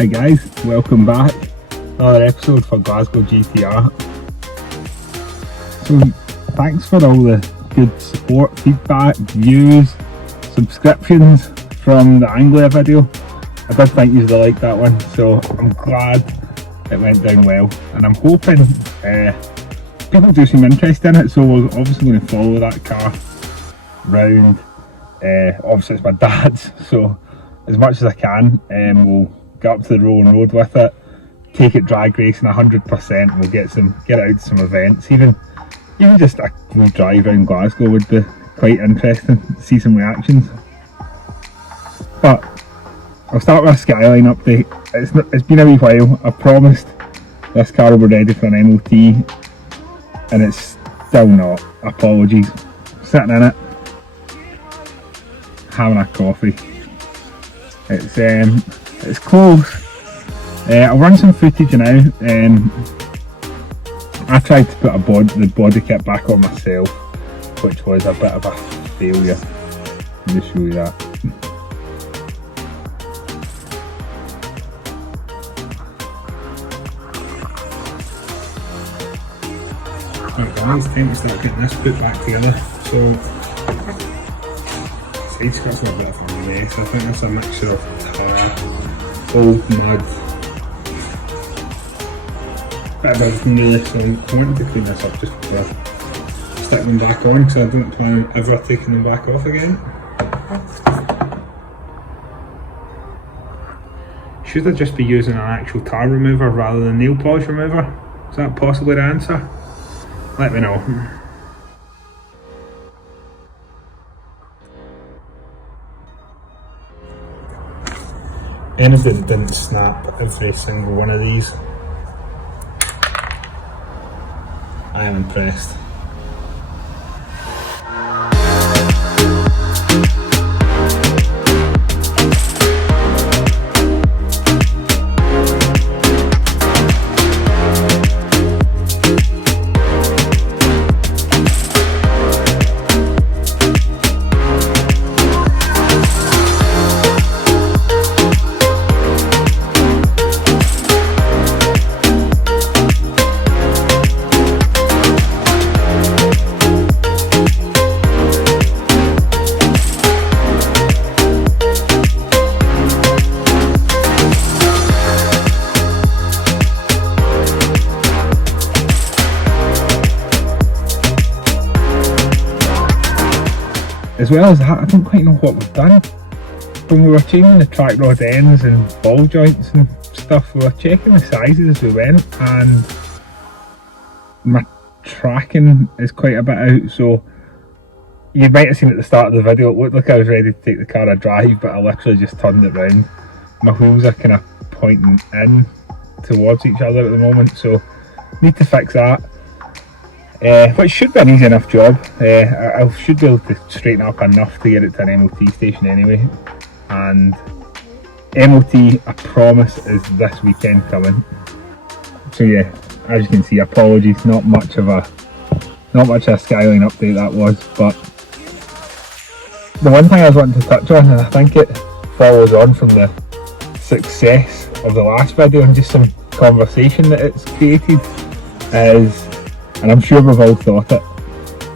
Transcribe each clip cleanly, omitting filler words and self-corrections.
Hi guys, welcome back. Another episode for Glasgow GTR. So thanks for all the good support, feedback, views, subscriptions from the Anglia video. I did think you'd like that one, so I'm glad it went down well, and I'm hoping people do seem interested in it. So we're obviously going to follow that car round. Obviously it's my dad's, so as much as I can, we'll get up to the rolling road with it, take it drag racing 100%. We'll get it out to some events, even just a wee drive around Glasgow would be quite interesting to see some reactions. But I'll start with a Skyline update. It's been a wee while. I promised this car will be ready for an MOT and it's still not. Apologies. Sitting in it, having a coffee. It's close. I'll run some footage now. I tried to put the body kit back on myself, which was a bit of a failure. Let me show you that. Right guys, time to start getting this put back together. So side skirts are a bit of a mess. I think it's a mixture of tar, old mud, bit of everything really. So I wanted to clean this up just before sticking them back on, because I don't plan on ever taking them back off again. Should I just be using an actual tar remover rather than nail polish remover? Is that possibly the answer? Let me know. Anything didn't snap every single one of these. I am impressed. As well as that, I don't quite know what we've done. When we were changing the track rod ends and ball joints and stuff, we were checking the sizes as we went, and my tracking is quite a bit out. So you might have seen at the start of the video, it looked like I was ready to take the car a drive, but I literally just turned it round. My wheels are kind of pointing in towards each other at the moment, so need to fix that. Which should be an easy enough job. I should be able to straighten up enough to get it to an MOT station anyway. And MOT, I promise, is this weekend coming. So yeah, as you can see, apologies, not much of a Skyline update that was. But the one thing I was wanting to touch on, and I think it follows on from the success of the last video and just some conversation that it's created, is, and I'm sure we've all thought it,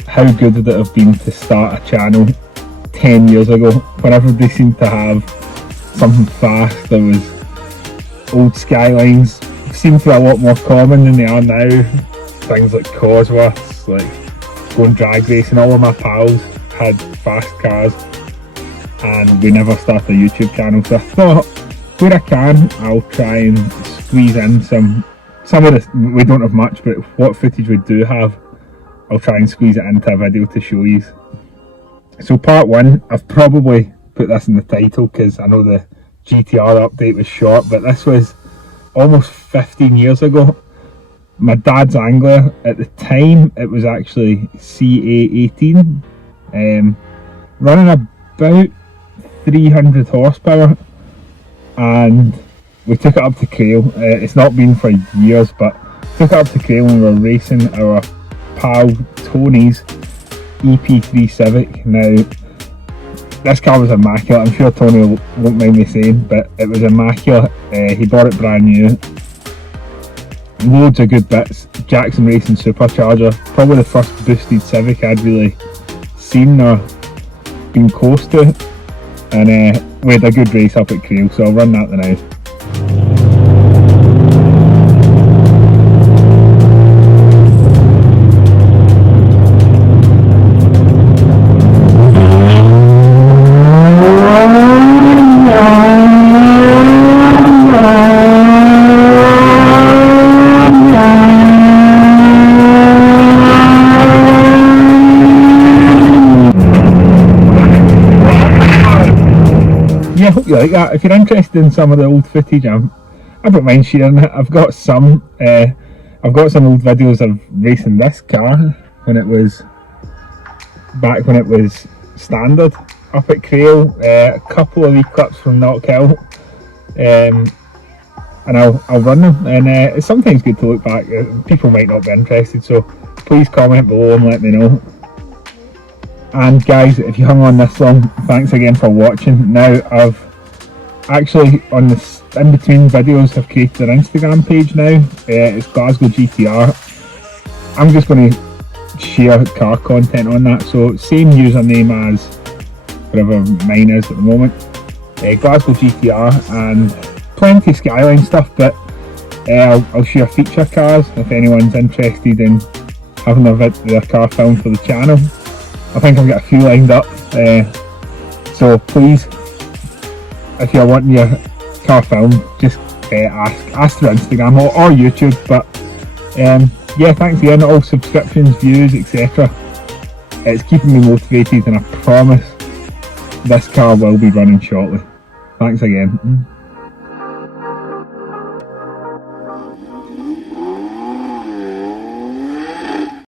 how good would it have been to start a channel 10 years ago when everybody seemed to have something fast. There was old Skylines, seem to be a lot more common than they are now. Things like Cosworths, like going drag racing. All of my pals had fast cars and we never started a YouTube channel, so I thought where I can I'll try and squeeze in some of this. We don't have much, but what footage we do have, I'll try and squeeze it into a video to show you. So part one, I've probably put this in the title because I know the GTR update was short, but this was almost 15 years ago. My dad's Anglia, at the time it was actually CA18, running about 300 horsepower, and we took it up to Crail. It's not been for years, but took it up to Crail and we were racing our pal Tony's EP3 Civic. Now this car was immaculate. I'm sure Tony won't mind me saying, but it was immaculate. He bought it brand new. Loads of good bits. Jackson Racing Supercharger, probably the first boosted Civic I'd really seen or been close to, and we had a good race up at Creil, so I'll run that now. Yeah, I hope you like that. If you're interested in some of the old footage, I don't mind sharing it. I've got some old videos of racing this car when it was standard up at Creil. A couple of wee clips from Knockhill, and I'll run them. And it's sometimes good to look back. People might not be interested, so please comment below and let me know. And guys, if you hung on this long, thanks again for watching. Now I've actually, on this in between videos, I've created an Instagram page now. It's Glasgow GTR. I'm just going to share car content on that, so same username as whatever mine is at the moment. Glasgow GTR, and plenty of Skyline stuff, but I'll share feature cars if anyone's interested in having their car filmed for the channel. I think I've got a few lined up, so please, if you're wanting your car filmed, just ask through Instagram or YouTube. But yeah, thanks again. All subscriptions, views, etc. It's keeping me motivated, and I promise this car will be running shortly. Thanks again.